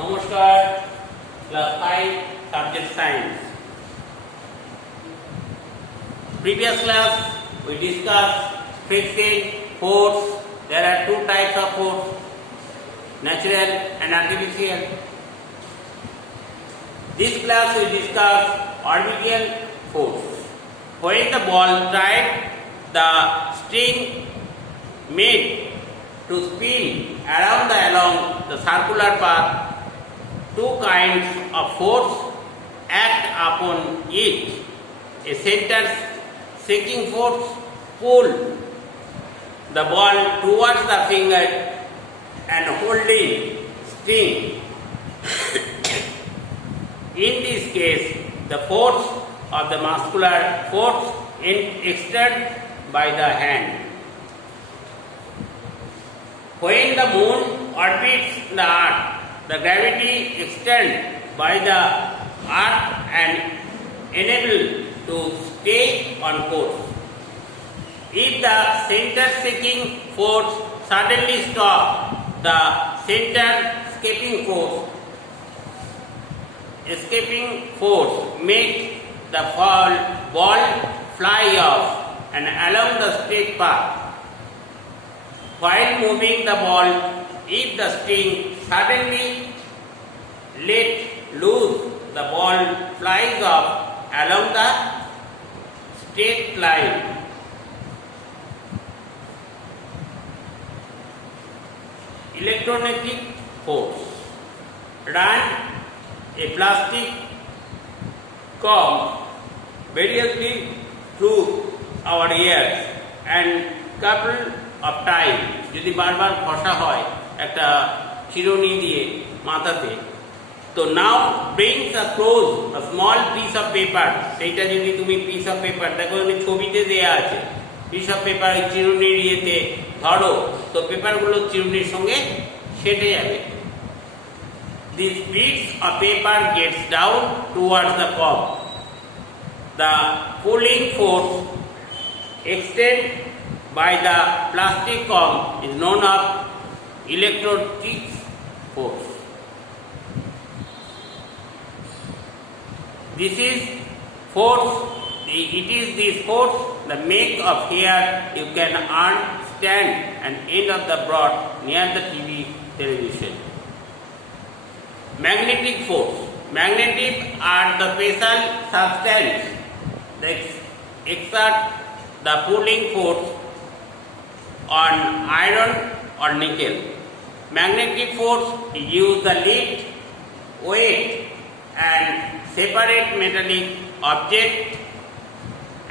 নমস্কার, class 5 subject science. Previous class we discussed fixing force. There are two types of force, natural and artificial. This class we discuss orbital force. When the ball tried the string made to spin along the circular path, two kinds of force act upon it. A center shaking force pull the ball towards the finger and holding string. In this case, the force of the muscular force extended by the hand. When the moon orbits the earth, the gravity extends by the earth and enables to stay on course. If the center shaking force suddenly stops, the center escaping force makes the ball fly off and along the straight path. While moving the ball, if the string suddenly let loose, the ball flies off along the straight line. Electrostatic force. Run a plastic comb variously through our ears and couple of time যদি বারবার ঘষা হয় একটা চিরুনি দিয়ে মাথাতে, তো now brings a close a small piece of paper. সেইটা যদি তুমি পিস অফ পেপার দেখো, ছবিতে দেয়া আছে, পিস অফ পেপার ওই চিরুনির ইয়েতে ধরো, তো পেপারগুলো চিরুনির সঙ্গে সেটে যাবে। This piece of paper gets down towards the comb. The pulling force extended by the plastic comb is known as electrostatic force. This is force. It is this force the make of hair you can stand and end of the broad near the television. Magnetic force. Magnetic are the special substance that exert the pulling force on iron or nickel. Magnetic force use the lift, weight and separate metallic object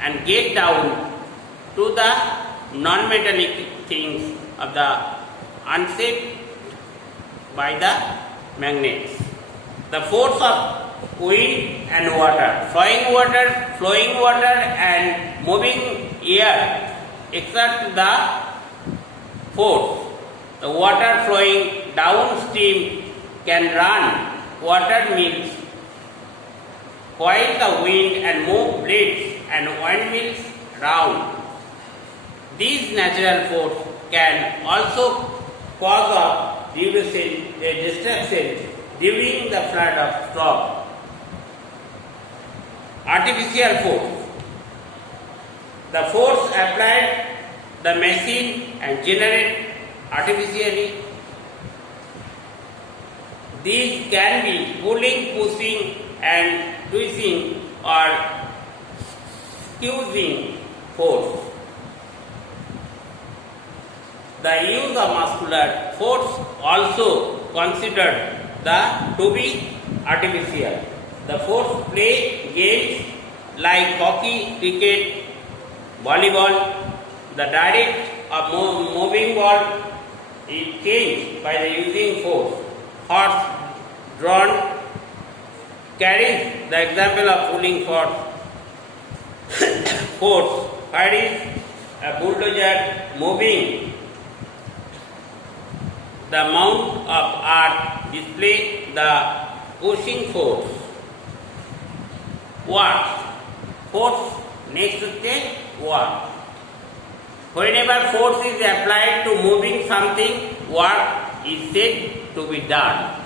and get down to the non-metallic things of the unshaped by the magnets. The force of wind and water. Flowing water and moving air exert the force. The water flowing downstream can run water mills, while the wind and move blades and windmills round. These natural force can also cause a destruction during the flood of storm. Artificial force. The force applied the machine and generate artificially. These can be pulling, pushing and twisting or squeezing force. The use of muscular force also considered to be artificial. The force play games like hockey, cricket, volleyball. The direct of moving ball is changed by the using force. Horse drawn carries the example of pulling force. Where is a bulldozer moving the amount of earth display the pushing force. What? Force next to take what? Whenever force is applied to moving something, work is said to be done.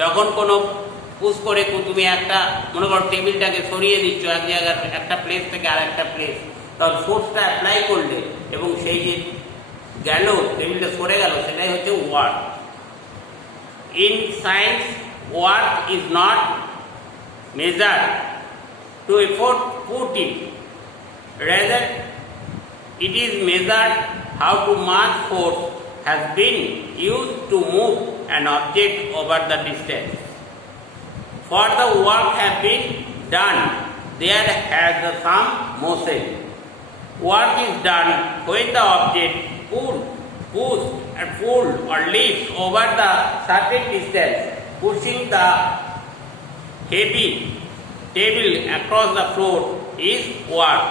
যখন কোনো push করে তুমি একটা মনে করো টেবিলটাকে সরিয়ে দিচ্ছ এক জায়গার একটা প্লেস থেকে আর একটা প্লেস, তখন ফোর্সটা অ্যাপ্লাই করলে এবং সেই যে গেল টেবিলটা সরে গেল, সেটাই হচ্ছে work. In science work is not measured to effort put in, rather it is measured how to much force has been used to move an object over the distance. For the work have been done, there has some motion. Work is done when the object pushed and pulled or lifts over the certain distance. Pushing the heavy table across the floor is work.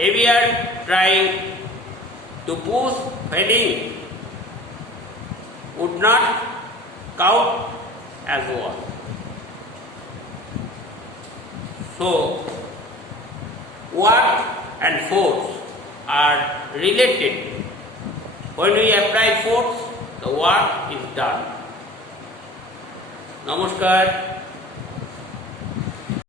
Heavier trying to push heading would not count as work. So, work and force are related. When we apply force, the work is done. Namaskar.